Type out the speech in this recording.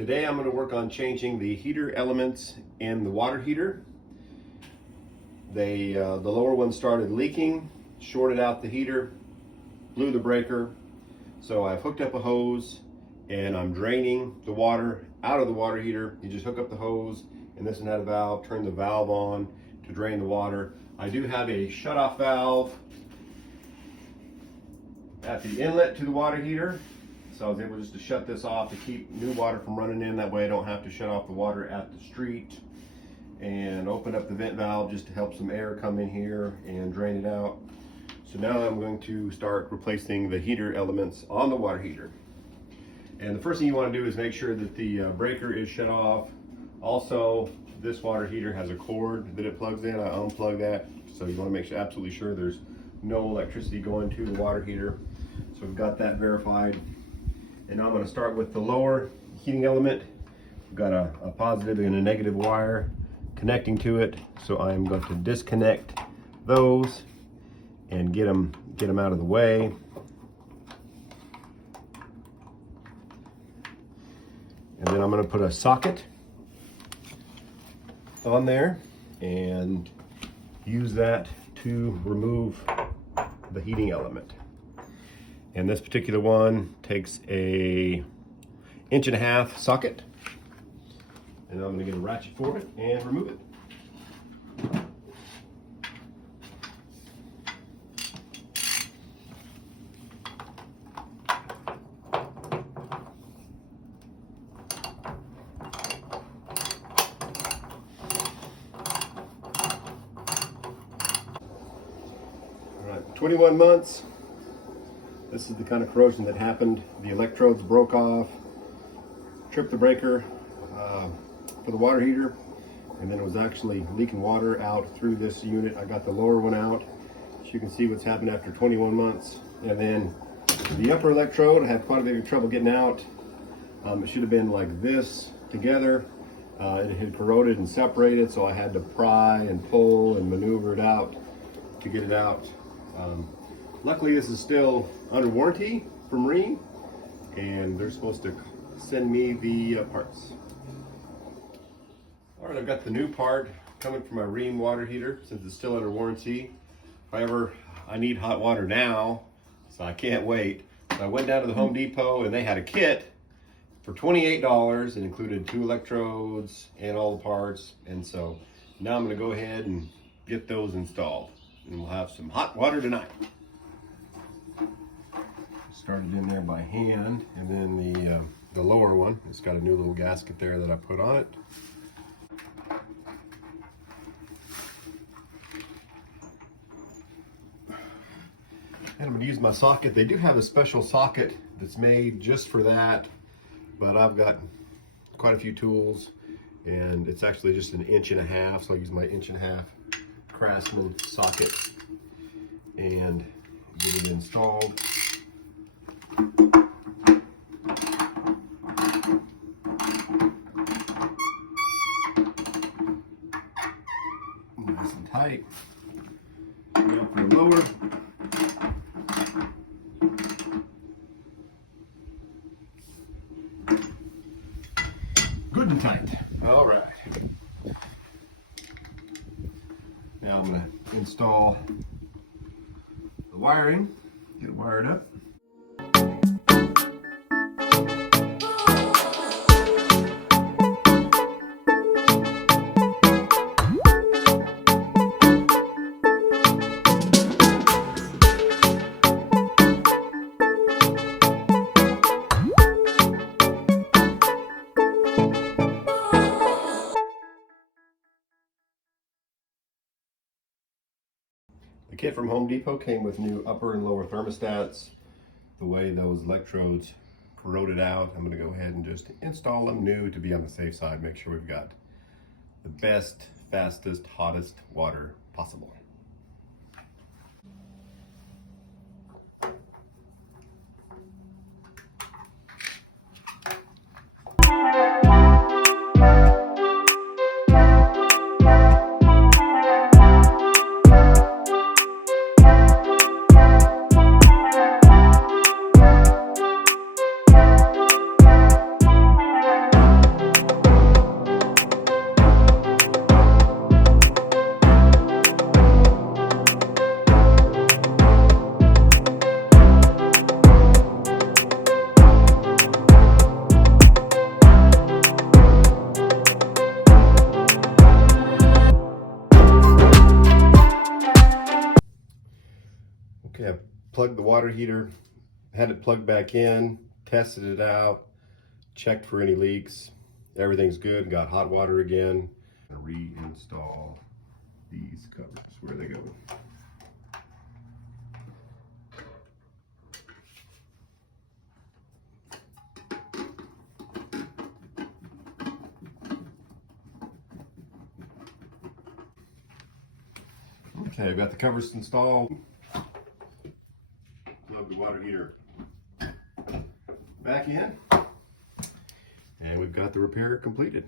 Today I'm going to work on changing the heater elements in the water heater. The lower one started leaking, shorted out the heater, blew the breaker. So I've hooked up a hose and I'm draining the water out of the water heater. You just hook up the hose and this and that valve, turn the valve on to drain the water. I do have a shut-off valve at the inlet to the water heater. So I was able just to shut this off to keep new water from running in. That way I don't have to shut off the water at the street, and open up the vent valve just to help some air come in here and drain it out. So now I'm going to start replacing the heater elements on the water heater. And the first thing you want to do is make sure that the breaker is shut off. Also, this water heater has a cord that it plugs in. I unplug that. So you want to make sure, absolutely sure there's no electricity going to the water heater. So we've got that verified. And now I'm going to start with the lower heating element. We've got a positive and a negative wire connecting to it. So I'm going to disconnect those and get them out of the way. And then I'm going to put a socket on there and use that to remove the heating element. And this particular one takes a 1.5 inch socket, and I'm going to get a ratchet for it and remove it. All right, 21 months. This is the kind of corrosion that happened. The electrodes broke off, tripped the breaker for the water heater, and then it was actually leaking water out through this unit. I got the lower one out, so you can see what's happened after 21 months. And then the upper electrode, I had quite a bit of trouble getting out. It should have been like this together. It had corroded and separated, so I had to pry and pull and maneuver it out to get it out. Luckily, this is still under warranty from Rheem, and they're supposed to send me the parts. All right, I've got the new part coming from my Rheem water heater since it's still under warranty. However, I need hot water now, so I can't wait. So I went down to the Home Depot and they had a kit for $28. It included 2 electrodes and all the parts. And so now I'm gonna go ahead and get those installed, and we'll have some hot water tonight. Started in there by hand, and then the lower one, it's got a new little gasket there that I put on it. And I'm going to use my socket. They do have a special socket that's made just for that, but I've got quite a few tools, and it's actually just an 1.5 inch, so I use my 1.5 inch Craftsman socket and get it installed. Nice and tight. Now for the lower. Good and tight. All right. Now I'm going to install the wiring, get it wired up. The kit from Home Depot came with new upper and lower thermostats. The way those electrodes corroded out, I'm going to go ahead and just install them new to be on the safe side. Make sure we've got the best, fastest, hottest water possible. unplugged the water heater, had it plugged back in, tested it out, checked for any leaks. Everything's good, got hot water again. Reinstall these covers. Where are they going? Okay, I've got the covers installed. Plug the water heater back in, and we've got the repair completed.